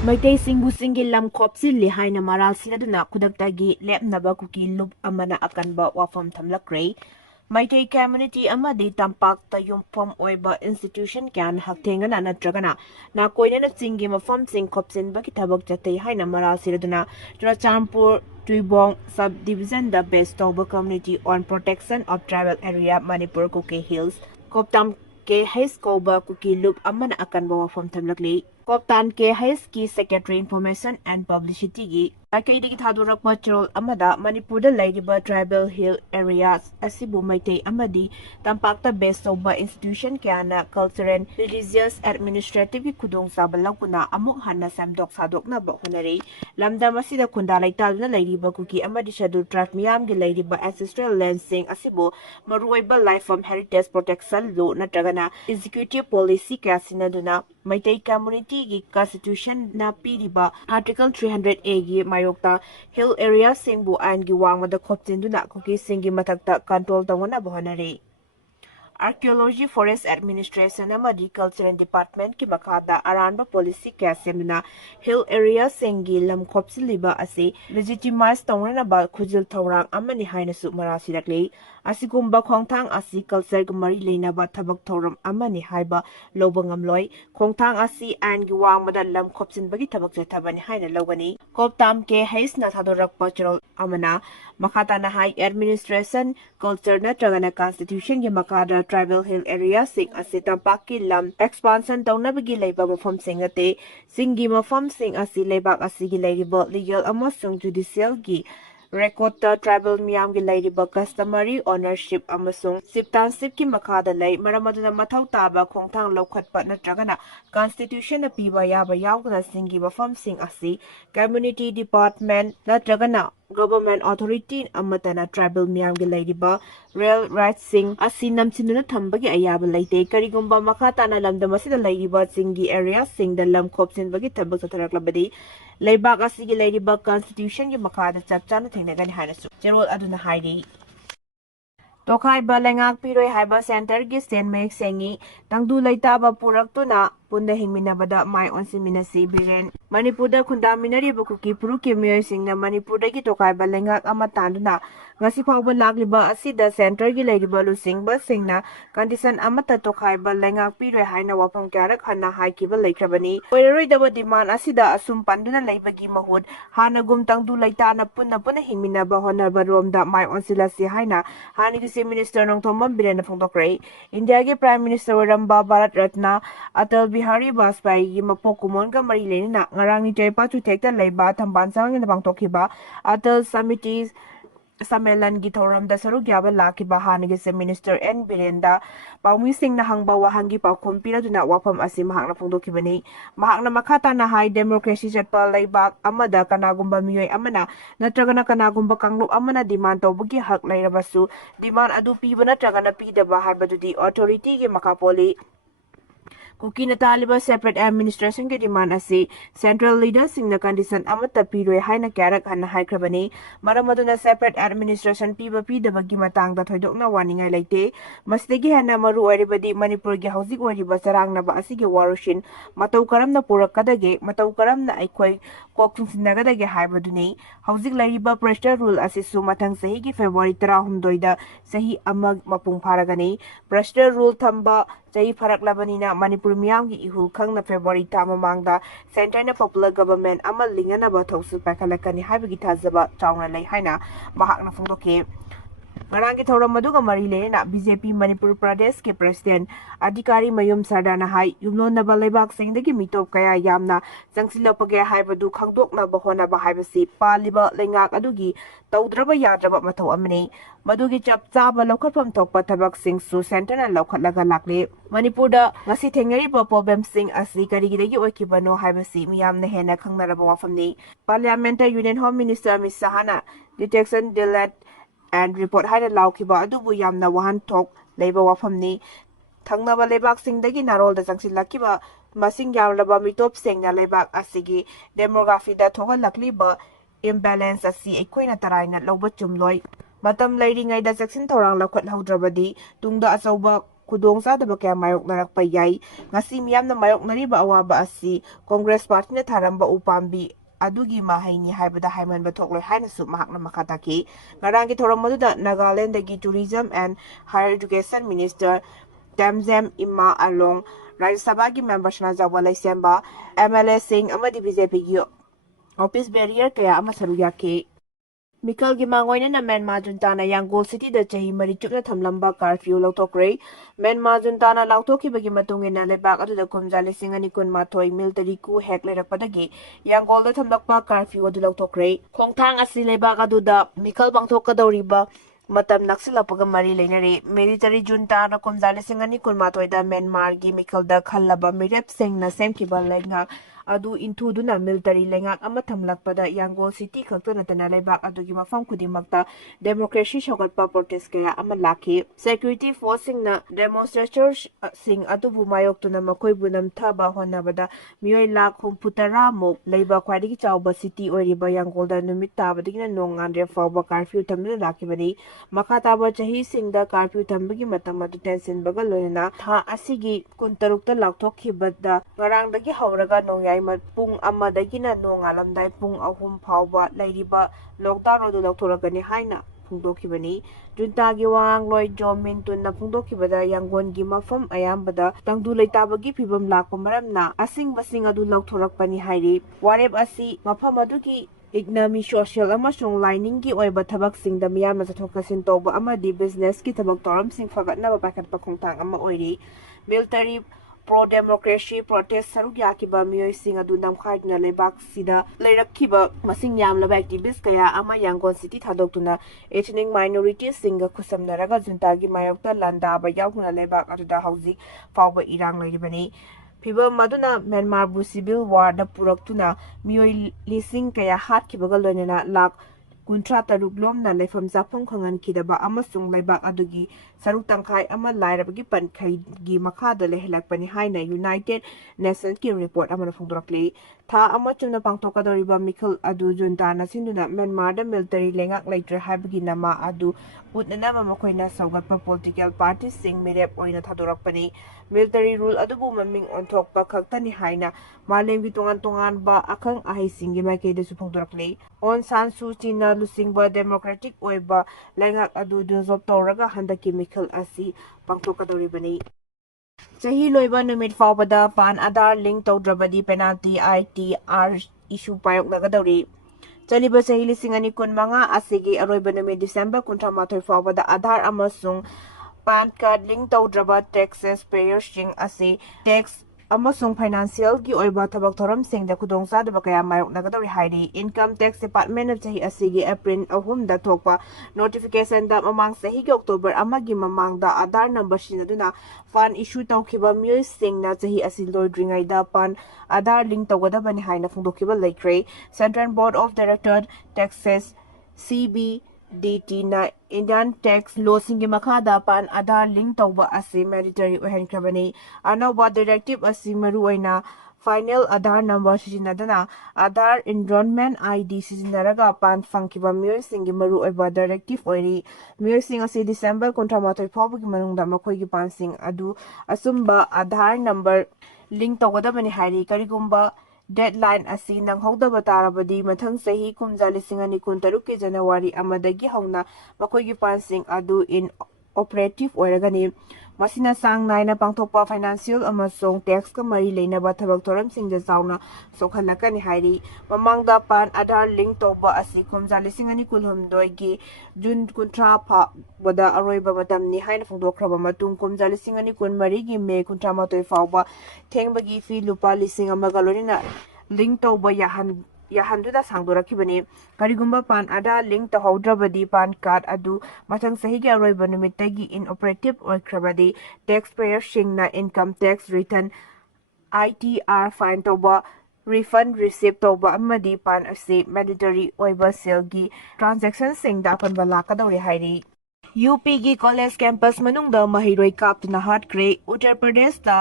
Maitei Singbu Singil Lam Kopsil Lihaina Maral Sinaduna Kudaktagi Lepnaba Kuki Lup Amana Akanba Wapham Thamlakkhre Maitei Community Amadi Tampak Tayumphom Oiba Institution Kan Haktengana Natragana Na Koina Singi Mafam Sing Kopsin Bakitabak Jate Haina Maral Sinaduna Trachampur Tuibong Subdivision the Best Toba Community on Protection of Tribal Area Manipur Kuki Hills Koptam Ke Hais Koba Kuki Lup Amana Akanba Wapham Thamlakkhre Koptan Ke Hais ki Secretary Information and Publicity gi Akaidi Thadura Patrol Amada Manipur the Ladyba Tribal Hill Areas Asibu Maitei Amadi Tampakta Best Oba Institution Kiana Cultural Religious Administrative Kudong Sabalakuna Amuk Hana Samdok Sadokna Bohonari Lamda Masida Kunda Laitalna Ladyba Kuki Amadi Shadu Traf Miam gi Ladyba Ancestral Land Sing Asibu Maruiba Life from Heritage Protection Law Natragana Executive Policy Kasinaduna Maitei Community gi Constitution na piriba Article 300A gi Mayokta Hill Area Singbu and gi wangmada khoptinduna Kuki Singi Matakta Control Tangona Bohanari Archaeology Forest Administration amadi Cultural Department ki makada aranba policy kya semna Hill Area Singi lam khopsiliba ase legitimize tawrana ba khujil thawrang amani haina su marasi lakle asigumba khongthang asi culture gmari leina ba thabak thoram amani haiba lobangam loi khongthang asi and gi wangmada lam khopsin bagi thabak je thabani haina lobani koptam ke hais na thadorak pachral amana makata na high administration culture na tragana constitution gi makada Tribal Hill Area sing asi tampaki lam expansion tawna bagi leiba mafam sing ate singi mafam sing asi leibak asi gi leiba legal amasung judicial gi record tribal miyam gi leiba customary ownership amasung siptansip ki makada lei maramaduna mathau taba khongthang lokhatpa natragana constitution na piba yaba yawgna singi mafam sing asi community department natragana government authority amatana tribal miyam gi leiba real rights sing asi namchinuna thambagi ayaba leite karigumba makata na lamda masida leiba singi area sing the lam khopsin bagi thabak satharaklabadi leibak asi gi leiba constitution gi makada chapchana thengnagani hanasu jerol aduna hairi Tokai Balangak Piroi Haiba Center gi Sten Mek Sengi Tangdu Laitaba Puraktuna Punda Hingminabada Mai Onsiminasi Biren Manipurda Kundaminari Bukuki Puruki Mioy Singna Manipurda gi Tokai Balangak Amatanduna Ngasi Pawba Lagliba Asida Center gi Ladiba Lusing Ba Singna Condition Amata Tokai Balangak Piroi Haina Wapham Karak Hana Haikiba Laikrabani Oiraroi Daba Demand Asida Asum Panduna Laibagi Mahud Hana Gum Tangdu Laitana Puna Hingminaba Honorable Romda Mai Onsilasi Haina Hani Minister Nong Thombam Biren Phongdokre India ke Prime Minister Ramba Bharat Ratna Atal Bihari Vajpayee gi mapokumon ga mari lena ngarang ni taipa chu thekta leiba thamban sang ni bangtokhiba Atal Samitis Samelan gi thoram da saru gyaba laki bahani gi se Minister N Birenda Paumi Singh na hangba wahangi pakhom pira duna wapham asi mahakna phongdokhibani mahakna makhata na high democracy chatpa leibak amada kanagumba miyoi amana natragana kanagumba kanglup amana demand tawbugi hak leirabasu demand adu piba natragana pidaba haibadudi authority gi makapoli Kuki na taliba separate administration ke demand asi central leaders sing na condition amata piroi haina karak hana haikrabani maramaduna separate administration piba pidabagi matang da thoidokna warning ai leite masdegi hana maru oribadi manipur gi hauzik oriba sarangna ba asigi warushin matau karamna purakadage matau karamna aikoi kokthungsinnagadage haibaduni hauzik lariba pressure rule asi su mathang sahi gi February 13 da sahi amag mapung pharagani pressure rule thamba Chahi Farak Labanina Manipur Miyam gi ihul khang na February tamamangda Center na Popular Government amal lingana ba thausu pakalakani haibagi thazaba chawna lei haina mahakna phongdoke Marangi thoram maduga mari lena BJP Manipur Pradesh ke President Adhikari Mayum Sardana hai yumlon na balebak singdagi mitop kaya yamna jangsilapage haibadu khangdokna bahona ba haibasi paliba lengak adugi tawdraba yadraba mathau amani madugi chapchaba lokhatpam thokpa thabak sing su center na lokhatlaga lakle Manipur da ngasi thengari ba problem sing asi karigidagi oikibano haibasi miyamna hena khangnaraba wafamni Parliamentary Union Home Minister Miss Sahana Detection Delete and report haina laukiba adubu yamna wahan thok leiba wafamni thangnaba lebak singdagi narol da jangsilakiba masing yamlaba mitop sengna lebak asigi demography da thoga lakliba imbalance asi ekoina taraina loba chumloi matam leiringai da jaksin thorang lakhat haudrabadi tungda achauba ꯈꯨꯗꯣꯡꯆꯥꯗꯕ ꯀꯌꯥ ꯃꯥꯌꯣꯛꯅꯔꯛꯄ ꯌꯥꯏ ngasi miyamna mayoknariba awaba asi Congress Party na tharamba upambi adugi mahayni haibada haimanba thokloi hainasu mahakna makha taki ngarangi thoram maduda Nagaland dagi Tourism and Higher Education Minister Tamzem Imma along Rajya Sabha gi members na jawa laisemba MLA Singh amadi BJP gi office barrier kaya ama saru yake Mikal gi mangoina na Myanmar junta na Yangon city da chahi mari chupna thamlamba curfew LOUTHOKHRE Myanmar junta na lauthokibagi matungina lebak adu da kumja lising ani kun mathoi military coup hack lerakpadagi Yangon da thamlakpa curfew adu LOUTHOKHRE khongthang asi lebak adu da Mikal bangthokadoriba matam naksilappaga mari leinare military junta na kumja lising ani kun mathoi da Myanmar gi Mikal da khallaba mirep sing na semkiba lenga adu intuduna military lengak ama thamlakpada Yangon city khaktana tana lebak adugi mafam khudimakta democracy shogatpa protest kaya ama lakhi security forcing na demonstrators sing atubu mayoktuna makoi bunam thaba honabada miyoi lakh humputara mo leiba khwadi chawba city oiriba Yangon da numit tabadina nongandre fawba curfew thamna lakhibani makha taba chahi singda curfew thambagi matam adu tension bagal loina tha asigi kuntarukta laukthokibada ngarangdagi hawraga nongyai pung amadagina nongalamdai pung ahum phawba lairiba lockdown odu lauthoragani haina phungdokibani junta gi wangloi jomin tunna phungdokibada Yangon gi mafam ayambada tangdu leitabagi phibam lakpa maramna asing basing adu lauthorakpani hairi warep asi mafam adugi economy social amasung lining gi oiba thabak singda miyam sathokasin toba amadi business ki thabak toram sing fagatna ba pakat pakhongtang ama oiri military pro-democracy protest saruk yakiba miyoi sing adu namkhadna lebak sida leirakhiba masing yamlaba activist kaya ama Yangon city thadoktuna ethnic minorities singa khusamnaraga junta gi mayokta landaba yaukna lebak aduda hauji fawba irang leiribani Piba maduna Myanmar bu civil war da puraktuna miyoi lising kaya hatkibaga loinana lak kuntra taruk lomna leifam zafam khangan kidaba amasung laibak adugi saruk tangkai ama lairabagi pankhai gi makhada lehelakpani haina United Nations ki report amana phungdorakle tha ama chuna pangthokadoriba Mikal adu junta na sinduna Myanmar da military lengak leitre haibagi nama adu utnana makoina saugatpa political parties sing mirep oina thadorakpani military rule adubu maming onthokpa khaktani haina malemgi tongan ba akhang ahi singi maikede su phungdorakle on San Suu Kyi na lusingba democratic oiba lengak adu dissolve toraga handaki Mikal asi pangthokadoribani Chahi loiba numit fawbada pan Aadhaar link tawdrabadi penalty ITR issue payok nagadori Chaliba chahi lising ani kun manga asigi aroiba numit December kuntra mathoi fawbada Aadhaar amasung pan card link tawdraba taxes payers sing asi tax amasung financial gi oiba thabak thoram singda khudongchadaba kaya mayok nagadori hairi income tax department chahi asigi April 3 da thokpa notification da mamang sahi gi October amagi mamang da Aadhaar number sinaduna fan issue tawkhiba miyoi singna chahi asil loidringai da pan Aadhaar link tawgadabani haina phungdokiba laikre Central Board of Director Taxes CBDT na Indian tax law singi makhada pan Aadhaar link tawba asi mandatory ohenkrabani anawba directive asi maru oina final Aadhaar number sijinadana Aadhaar enrollment ID sijinaraga pan fangkiba miyoi singi maru oiba directive oiri miyoi sing asi December kontramathoi fawbagi manungda makhoigi pan sing adu asumba Aadhaar number link tawgadabani hairi karigumba deadline asi nanghodaba tarabadi mathang sahi kumja lising ani kuntaruk ki January amadagi hauna makhoigi pansing adu in operative oiragani masina sang naina pangthokpa financial amasong tax ka mari leinaba thabak thoram singja chauna sokhalakani hairi mamangda pan Aadhaar link toba asi kumja lising ani kulhumdoi gi June kuntra pha boda aroiba matamni haina phungdokhraba matung kumja lising ani kun mari gi May kuntra matoi fawba thengbagi fi lupa lising amagalorina link toba yahanduda sangdorakibani karigumba pan Aadhaar link tahaudrabadi pan card adu mathang sahi gi aroiba numittagi inoperative oikrabadi taxpayer singna income tax return ITR fine toba refund receipt toba amadi pan asi mandatory oiba sale gi transaction singda Akanba lakadori hairi UP gi college campus manungda mahiroi kaptuna hatkre Uttar Pradesh da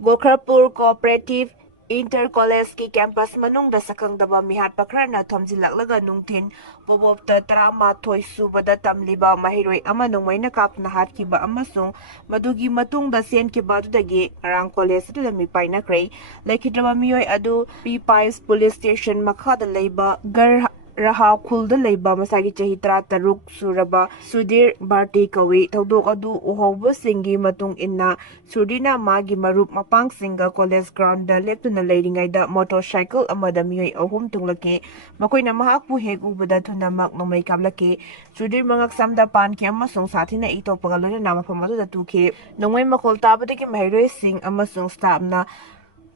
Gokharpur cooperative Inter College ki campus manung da sakang daba mihat pakrana thomjilak nungthin pobopta trama thoi subada tamliba mahiroi ama nungmaina kapna hatkiba amasung madugi matung da sen ki badudagi arang college da mi paina krei lekhidraba mioi adu P5 police station makha da leiba gar Raha khulda leiba masagi chahi 13 suraba Sudir Barti kawi tawdok adu uhoba singi matung inna Sudina magi marup mapang singa college ground da leptuna leiringai da motorcycle amada miyoi ahum tunglake makoina mahakpu hek ubada thunamak nomai kablake Sudir mangak samda pan ke amasung sathina ito pagalona nama pamadu da tuke nongmai makol tabadaki mahiroi sing amasung staffna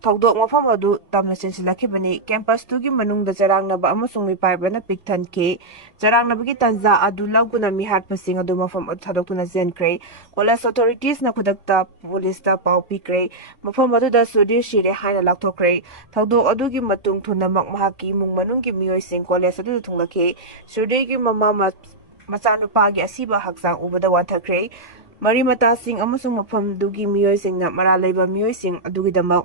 Tawdok mafam adu tamna sensilakibani campus tugi manungda charangnaba amasung mipaibana pikthanke charangnabagi tanja adu laguna mihat pasing adu mafam adu thadoktuna zenkre college authorities na khudakta police ta pau pikre mafam adu da Sudir shire haina LOUTHOKHRE tawdok adugi matung thunamak mahaki mung manunggi miyoi sing college adu thunglake Sudir gi mama machanupagi asiba haksang ubada wanthakre mari mata sing amasung mafam dugi miyoi sing na mara leiba miyoi sing adugi damak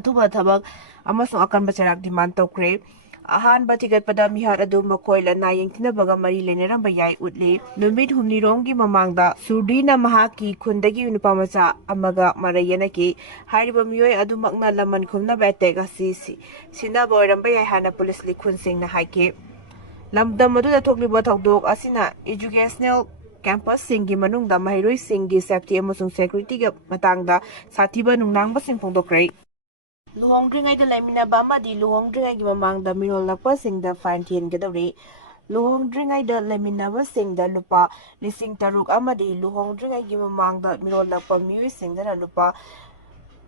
Atuba thabak amasung akanba charak demand tawkre ahanba tigatpada mihat adu makoila na yengtinabaga mari leneramba yai utle numit humnironggi mamangda Surdina mahaki khundagi unupamacha amaga marayanaki hairiba miyoi adu makna laman khumna batega sina boiramba yai hana police likhun singna haike lamdam adu da thokliba thawdok asina educational campus singi manungda mahiroi singi safety amasung security ga matangda sathiba nungnangba sing phongdokre Luhongdringai da laiminaba amadi luhongdringai gi mamangda mirol lakpa singda fine thiengadawri luhongdringai da laiminaba singda lupa lising taruk amadi luhongdringai gi mamangda mirol lakpa miyoi singda lupa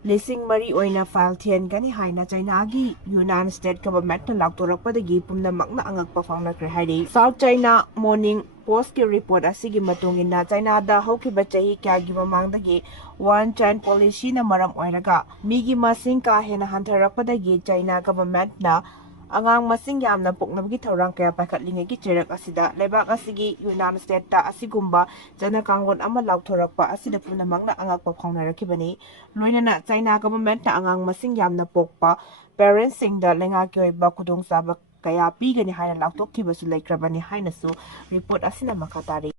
lising mari oina file thiengani haina China gi Yunnan State Government na laktorakpadagi pumnamakna angakpa fangnakre hairi South China Morning Post ki report asigi matungina China da hokiba chahi kya gi mamangdagi one child policy na maram oiraga migi masing ka hena hantharapadagi China government na angang masing yamna poknabagi thorang kaya pakhatlingai gi cherak asida lebak asigi Yunnan State ta asigumba jana kangon ama lauthorakpa asida punamakna angakpa phangnarakibani loinana China government na angang masing yamna pokpa parents singda lenga kyoiba khudong saba kaya pigani haina lautokhibasu laikrabani hainasu report asina makatari